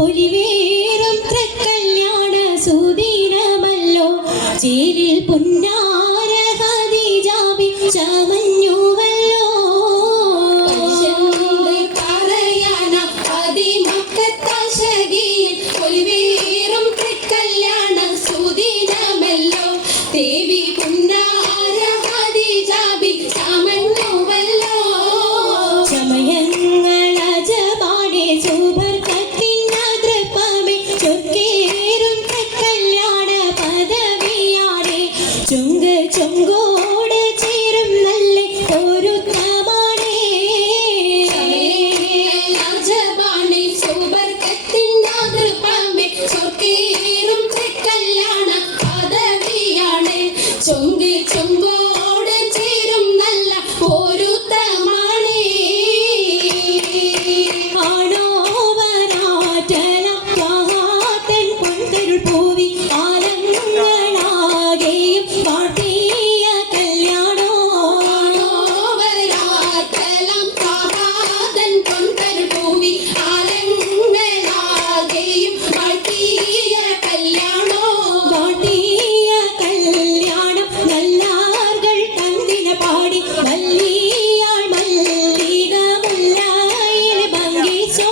ഒലിവേറും തൃക്കല്യാണ സുദിനമല്ലോ ചേരിൽ പുന്നാര ഖദീജാബി ചമഞ്ഞുവല്ലോ പറയാന അതിമക്കത്തശകിയിൽ ഒലിവേറും തൃക്കല്യാണ സുദിനമല്ലോ ദേവി പുന്നാര ഖദീജാബി ചമഞ്ഞുവല്ലോ ചമയങ്ങൾ അജബാണേ സുബർക്കത്തിനതൃപ്പമേ ചൊർക്കേറും തൃക്കല്യാണ പദവിയാണേ ചുങ്ക് ചുങ്കോട് ചേരും നല്ല ഒരുത്തമാണേ അജബാണേ സുബർക്കത്തിനതൃപ്പമേ ചൊർക്കേറും തൃക്കല്യാണ പദവിയാണേ ചുങ്ക് ചുങ്കോട് ചേരും നല്ല ഒരുത്തമാണേ ആണോ വരാറ്റല മഹാത്തൻ പൊൻതരുൾ പൂവി ആലങ്ങളാകെയും വാഴ്ത്തിയ കല്യാണോ ആണോ വരാറ്റല മഹാത്തൻ പൊൻതരുൾ പൂവി ആലങ്ങളാകെയും വാഴ്ത്തിയ കല്യാണോ വാഴ്ത്തിയ കല്യാണം നല്ലാർകൾ കന്തിന പാടി മല്ലിയാൾ മല്ലിക മുല്ലായിൽ ഭംഗിച്ചോ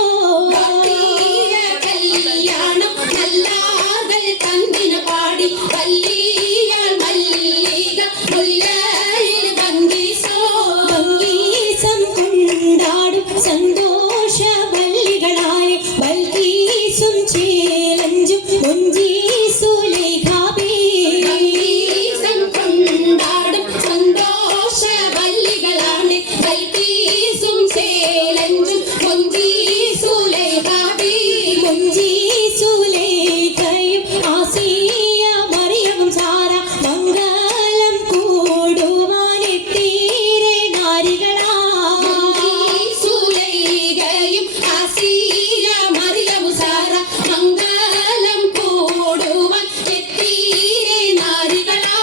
വാഴ്ത്തിയ കല്യാണം നല്ലാർകൾ കന്തിന പാടി മല്ലിയാൾ മല്ലിക മുല്ലായിൽ ഭംഗിച്ചോ ഭംഗീസം കൊണ്ടാടും സന്തോഷ വല്ലികളായ ബൽക്കീസും ചേലഞ്ചും മുഞ്ചീസുലേഖാബേ ഭംഗീസം കൊണ്ടാടും സന്തോഷ വല്ലികളാണ് ബൽക്കീസും ചേലഞ്ചും മുഞ്ചീസുലേഖാബേ മുഞ്ചീസുലേഖയും ആസിയ മറിയവും സാര മംഗലം കൂടുവാനെത്തീരെ നാരികളാ മുഞ്ചീസുലേഖയും ആസിയ മറിയവും സാര മംഗലം കൂടുവാൻ എത്തീരെ നാരികളാ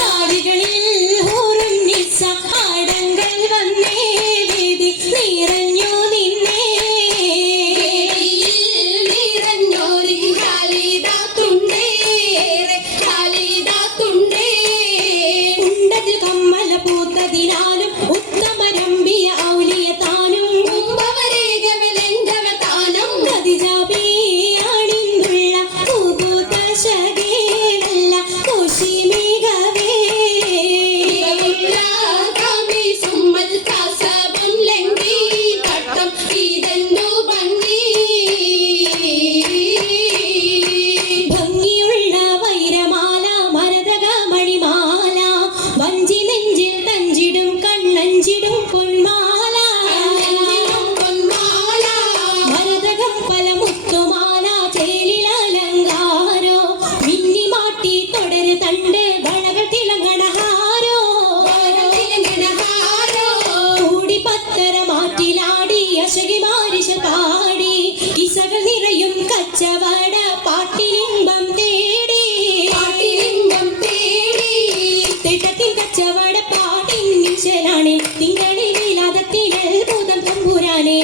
നാരികളിൽ ഹൂറുന്നിസ ആടങ്ങൾ വന്നേ വേദി നിറഞ്ഞു നിന്നേ വേദിയിൽ നിറഞ്ഞോരി ഖാലിദാത്തുണ്ടേറെ ഖാലിദാത്തുണ്ടേ ഉണ്ടതിൽ കമ്മല പൂത്തതിനാലും ഉത്തമരമ്പിയ ഔലിയതാനും കുംഭവരേഖവലെഞ്ചവതാനം ഖദീജാബി അണിന്നുള്ള പൂതശകേനല്ല കുശിമികവേ സുമ്മൽ കാസബം ലംഘി തട്ടം ഇതെന്നു ഭംഗി ഭംഗിയുള്ള വൈരമാല മരതക മണിമാല വഞ്ചി നെഞ്ചിൽ തഞ്ചിടും കണ്ണഞ്ചിടും പൊന്മാല പൊന്മാല മരതകം പല മുത്തുമാല ചേലിലലങ്കാരോ മിന്നിമാട്ടി തുടര് തണ്ട് വളകൾ തിളങ്ങണഹാരോ കൂടി പത്തര മാറ്റിലാടി അശകി മാരിശ പാടി കിസകൾ നിറയും കച്ചവട പാട്ടിനിമ്പം തേടി തിട്ടത്തിൻ കച്ചവട പാട്ടിൻ നിശലാണേ തിങ്കളിൽ വിലാദത്തിൽ അത്ഭുതം തമ്പുരാനേ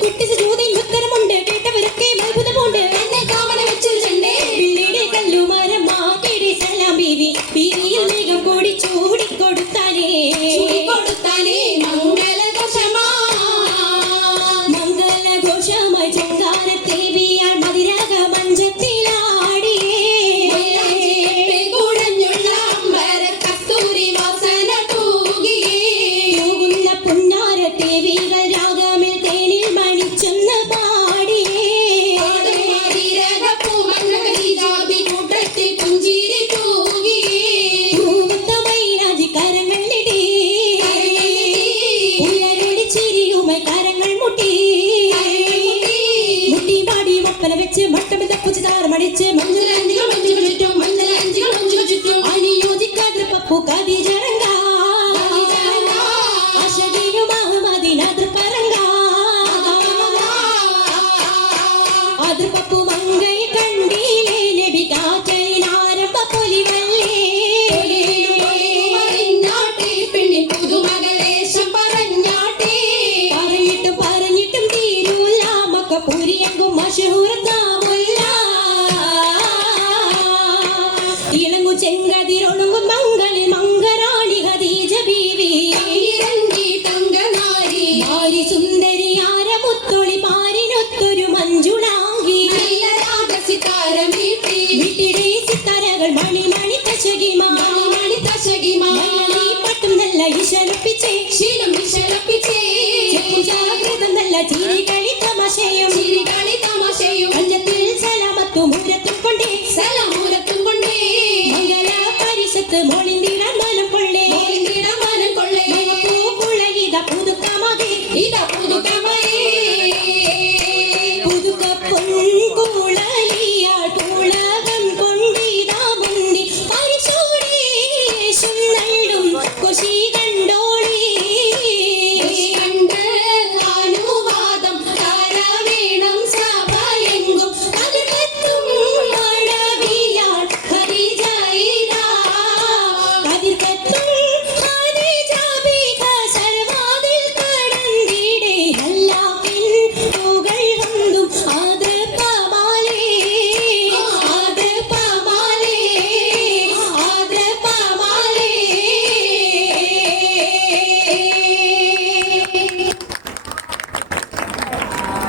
കുട്ടി സുജൂദിൻ ഉത്തരമുണ്ട് കേട്ടവരൊക്കെ അത്ഭുതമുണ്ട് എന്നെ കാമന വെച്ചൊരു ചണ്ടേ പിന്നീട് കല്ലുമരം മാറ്റിടി സലാം ബീവി ബീവിയിൽ മേഘം കൂടി ചൂടിക്കൊടുത്താനേ മംഗളഘോഷമായി ചങ്കാരത്തെ ബിയാൾ മതിരാഗ മഞ്ചത്തിലാടിയേ കുടഞ്ഞുള്ള അമ്പര കസ്തൂരി വാസന തൂകുന്ന പുന്നാരത്തെ വീകൾ രാഗമിൽ തേനിൽ മണിച്ചൊന്ന് പാടിയേ കൂട്ടത്തിൽ പുഞ്ചിരി തൂകിയേ കരങ്ങളിടേ ഈശാനൊപ്പിച്ചേ ശീലം ഈശാനൊപ്പിച്ചേ